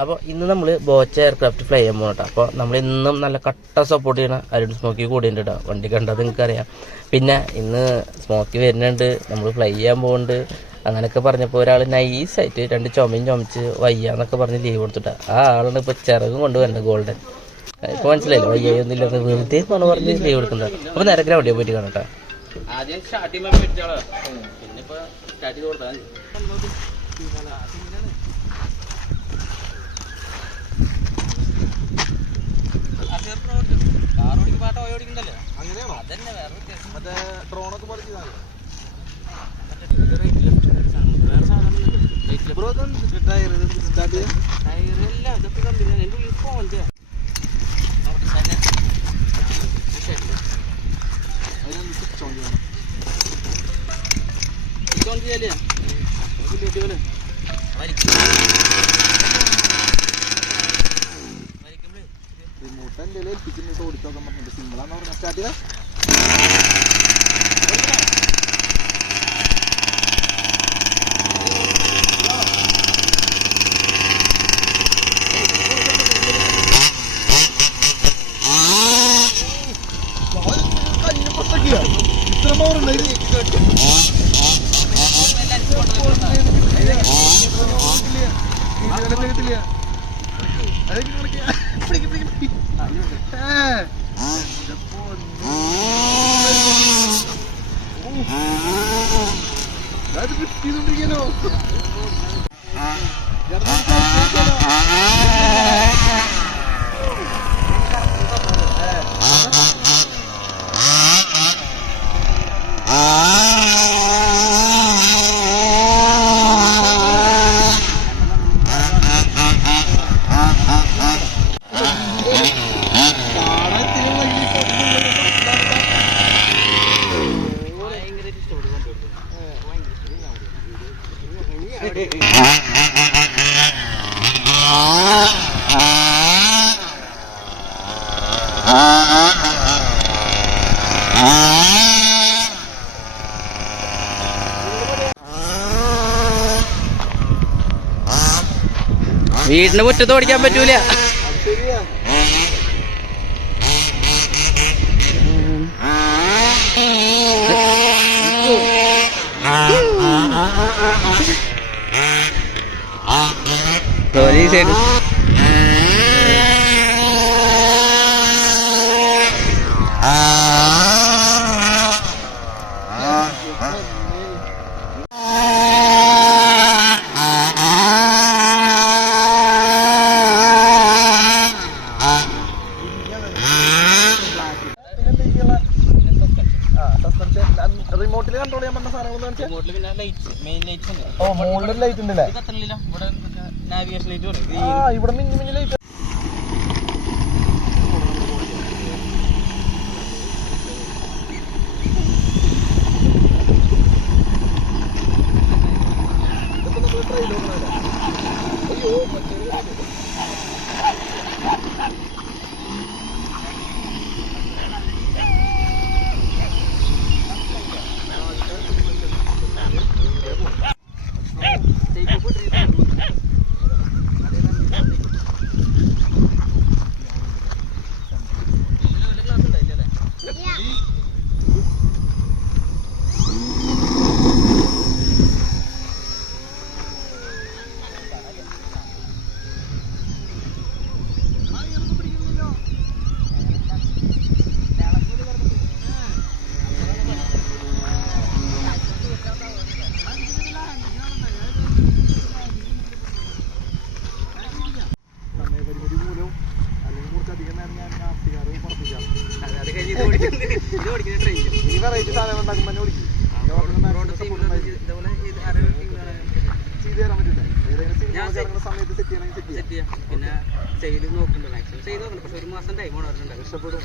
അപ്പോൾ ഇന്ന് നമ്മൾ ബോച്ച എയർക്രാഫ്റ്റ് ഫ്ലൈ ചെയ്യാൻ പോകണം കേട്ടോ. അപ്പോൾ നമ്മൾ ഇന്നും നല്ല കട്ട സപ്പോർട്ട് ചെയ്യണ അരുൺ സ്മോക്കി കൂടിയുണ്ട് കേട്ടോ. വണ്ടി കണ്ടത് നിങ്ങൾക്കറിയാം. പിന്നെ ഇന്ന് സ്മോക്കി വരുന്നുണ്ട്, നമ്മൾ ഫ്ലൈ ചെയ്യാൻ പോകുന്നുണ്ട് അങ്ങനെയൊക്കെ പറഞ്ഞപ്പോൾ ഒരാൾ നൈസായിട്ട് 2 ചുമയും ചുമച്ച് വയ്യാന്നൊക്കെ പറഞ്ഞ് ലീവ് കൊടുത്തിട്ടാ. ആ ആളാണ് ഇപ്പോൾ ചിറകും കൊണ്ട് വരുന്നത് ഗോൾഡൻ. ഇപ്പോൾ മനസ്സിലായില്ല, വയ്യൊന്നും ഇല്ലാതെ വെറുതെ പറഞ്ഞ് ലീവ് കൊടുക്കുന്നത്. അപ്പോൾ നേരെ ഗ്രൗണ്ടിൽ പോയിട്ട് കാണാം കേട്ടോ. ആദ്യം സ്റ്റാർട്ട് ചെയ്യുമ്പോൾ പിന്നെ ഇപ്പോൾ സ്റ്റാർട്ട് ചെയ്ത് കൊടുത്താൽ മറ്റേ ഡ്രോണൊക്കെ പഠിച്ചതാണ്. റിമോട്ട് എൻ്റെ ഏൽപ്പിച്ചിട്ട് ഓടിച്ചോക്കാൻ പറഞ്ഞിട്ട് സിമ്പിളാന്ന് പറഞ്ഞാൽ സ്റ്റാർട്ട് ചെയ്താൽ ഇത്ര പവറുണ്ട്. വീടിന് മുറ്റത്ത് ഓടിക്കാൻ പറ്റൂല. റിമോട്ടിൽ കൺട്രോൾ ചെയ്യാൻ പറ്റുന്ന സാധനങ്ങൾ മുകളിൽ ലൈറ്റ് ഉണ്ടല്ലേ? ഇവിടെ മിന്നി മിന്നി ലൈറ്റ്. അയ്യോ ഇനി വെറൈറ്റി സാധനം ഉണ്ടാക്കുമ്പോൾ തന്നെ ഓടിക്കും. ചെയ്ത് തരാൻ പറ്റില്ല. ഏതെങ്കിലും സമയത്ത് സെറ്റ് ചെയ്യണമെങ്കിൽ പിന്നെ ചെയ്ത് നോക്കുന്നുണ്ട്. മാക്സിമം ചെയ്ത് നോക്കുന്നുണ്ട്. പക്ഷെ 1 മാസം ടൈമാണ്. ഇഷ്ടപ്പെടും.